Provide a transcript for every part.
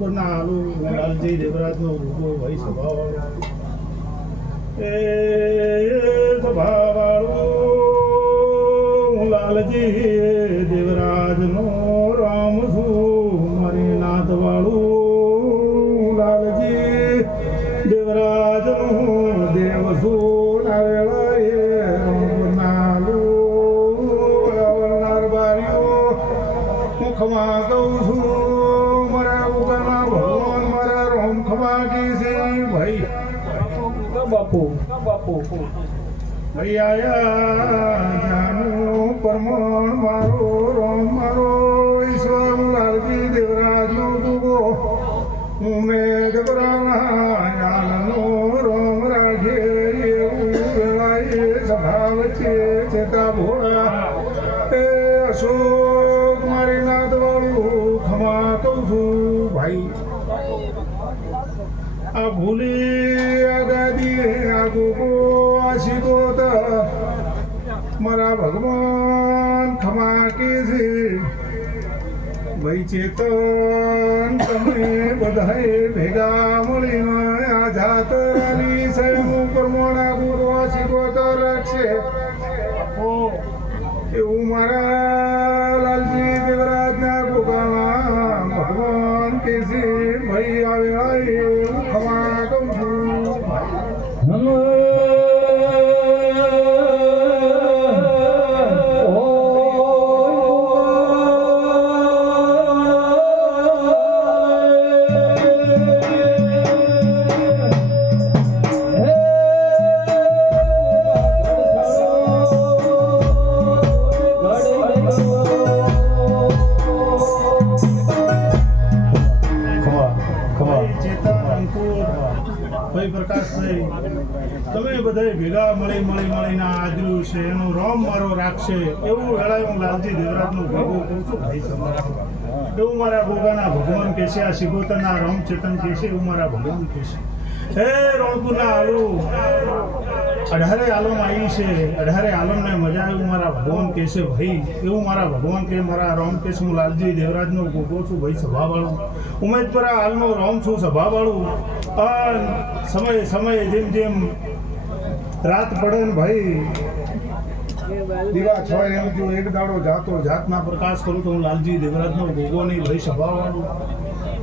સ્વભાવવાળું એ સ્વભાવ હું લાલજી દેવરાજનો રામ છું. મારી નાથવાળું લાલજી દેવરાજનું દેવ છું. નાવેળા એ આવનાર બારીઓ કી છે. ભાઈ. બાપુ બાપુ ભાઈ આયા જાનું પરમણ મારો રોમ, મારો ઈશ્વર લાલજી દેવરાજનો દુગો હું મેં ગબરાના રોમ રાખે એવું ચેતા ભોળા. અશોક ભૂલી આગાદી આ ગોગો આશિકો ત મારા ભગવાન ખમા કે છે ભાઈ ચેતન તમે બધાએ ભેગા મળીને આ જાતરાની સયનું પ્રમાણ આ ગોગો આશિકો ત રાખશે એવું મારા અંકુર ભાઈ પ્રકાશભાઈ તમે બધાએ ભેગા મળી મળી મળીને આ છે, એનો રોમ મારો રાખશે. એવું વેળાએ હું લાલજી દેવરાજનું ભેગું કહું છું. ભાઈ સમાજ. એવું મારા ગોગાના ભગવાન કે છે આ શિગોતરના રામ ચેતન કે છે એવું મારા ભગવાન કે છે હે રોણપુરના આલુ અઢારે આલમ આવી છે. અઢારે આલમને મજા આવી મારા ભગવાન કે છે ભાઈ, એવું મારા ભગવાન કે મારા રોમ કેશ હું લાલજી દેવરાજનો ગોગો છું, ભાઈ, સભાવાળું. ઉમેદપરા હાલનો રોમ છું, સભાવાળું. સમય, સમયે, જેમ જેમ રાત પડે ને ભાઈ દીવા છ એમ જો એક દાડો જાતો, જાતના પ્રકાશ કરું તો હું લાલજી દેવરાજનો ભોગો નહીં ભાઈ સભાવાળું.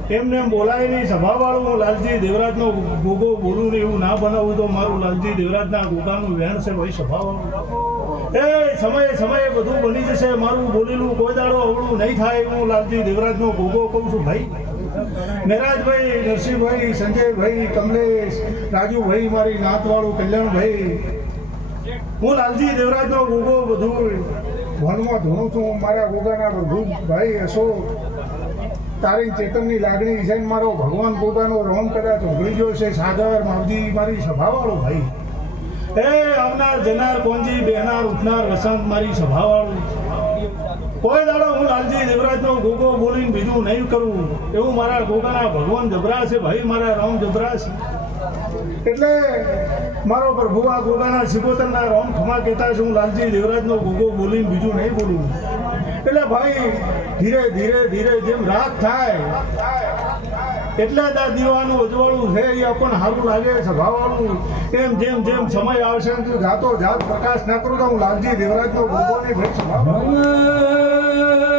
એમને એમ બોલાય નહીં, સભાવાળું હું લાલજી દેવરાજનો ભોગો બોલું નહીં એવું ના બનાવું તો મારું લાલજી દેવરાજના ગોગાનું વેણ છે ભાઈ સભાવાળું. એ સમયે સમયે બધું બની જશે, મારું બોલેલું કોઈ દાડો અવળું નહીં થાય, હું લાલજી દેવરાજનો ભોગો કહું છું, ભાઈ મહેરાજભાઈ નરસિંહભાઈ, સંજયભાઈ, કમલેશ, રાજુભાઈ, મારી નાતવાળું કલ્યાણભાઈ હું લાલજી દેવરાજનો ગોગો બધું વનમાં ધૂણું છું. મારા ગોગાના પ્રભુ ભાઈ હશો. તારી ચેતનની લાગણી છે મારો ભગવાન પોતાનો રોમ કદાચ ઉઘડી ગયો છે. સાગર, માવજી, મારી સભાવાળો ભાઈ. એ આવનાર, જનાર કોંજી બેહનાર, ઉઠનાર, વસંત, મારી સભાવાળું. કોઈ દાડો હું લાલજી દેવરાજનો ગોગો બોલીને બીજું નહીં કરું. એવું મારા ગોગાના ભગવાન જબરા છે. ભાઈ, મારા રામ જબરા છે. એટલે મારો પ્રભુ આ ગોગાના સિકોતરના રોમ ખમા કહેતા છે, હું લાલજી દેવરાજનો ગોગો બોલીને બીજું નહીં બોલું. એટલે ભાઈ, ધીરે ધીરે ધીરે જેમ રાત થાય, એટલા દા દીવાનું અજવાળું છે, એ આપણને સારું લાગે સભાવાળું એમ જેમ જેમ સમય આવશે જાતો જાત પ્રકાશ ના કરું તો હું લાલજી દેવરાજનો ગોગો ભેટ ભાઈ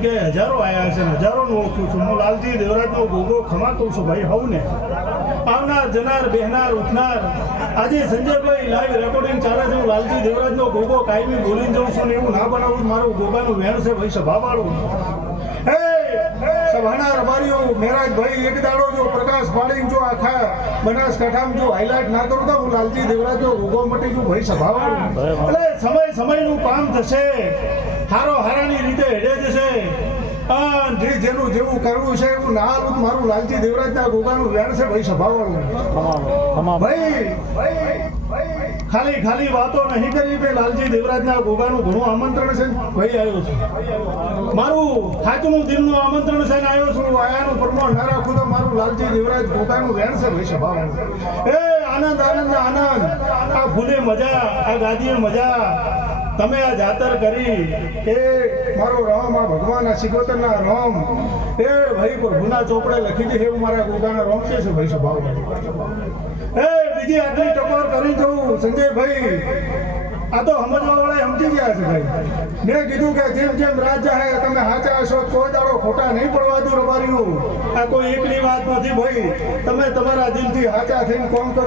જગ્યાએ હજારો આવ્યા છે હજારોને ઓળખું છું. હું લાલજી દેવરાજનો ગોગો ખમાતો છું ભાઈ હવને આવનાર, જનાર, બેહનાર, ઉઠનાર, આજે સંજયભાઈ લાઈવ રેકોર્ડિંગ ચાલે છે. હું લાલજી દેવરાજનો ગોગો કાયમી બોલીને જઉં છું ને એવું ના બનાવું. મારું ગોગાનું વેણ છે ભાઈ, સભાવાળું. હે સભાના રબારીઓ મેરાજભાઈ એક દાડો જો પ્રકાશ પાડીને જો આખા બનાસકાંઠામાં જો હાઇલાઇટ ના કરું તો હું લાલજી દેવરાજનો ઉગો મટી જઉં ભાઈ સભાવાળું. એટલે સમય સમયનું કામ થશે. હારો હારાની રીતે હેડે જશે. જેનું જેવું કરવું છે એવું ના હાલું મારું લાલજી દેવરાજના ગોગાનું વેણ છે ભાઈ સભાવાળું. ભાઈ ભાઈ. ખાલી ખાલી વાતો નહીં કરી કે લાલજી દેવરાજના ગોગાનું ઘણું આમંત્રણ છે. ભાઈ આવ્યો છું. મારું ખાચનું દિનનું આમંત્રણ છે ને આવ્યો છું. આયાનું પ્રમાણ ના રાખું તો મારું લાલજી દેવરાજ ગોગાનું વેણ છે ભાઈ સભામાં. એ આનંદ આનંદ આનંદ. આ ભૂલે મજા, આ ગાદીએ મજા. તમે આ જાતર કરી એ મારો રામ, આ ભગવાન, આ સિકોતરના રામ. એ ભાઈ પ્રભુના ચોપડે લખી દીધે, એવું મારા ગોગાના રામ છે ભાઈ સ્વભાવ એ બીજી આટલી ટકોર કરી જવું સંજયભાઈ, આ તો સમજવા વાળા સમજી ગયા છે ભાઈ. મેં કીધું કે જેમ જેમ રાજ જાહે તમે હાચા હશો, કોઈ દાડો ખોટા નહીં પડવા દો રબારીઓ. આ કોઈ એકલી વાત નથી ભાઈ. તમે તમારા દિલથી સાચા થઈને કોમ કરો.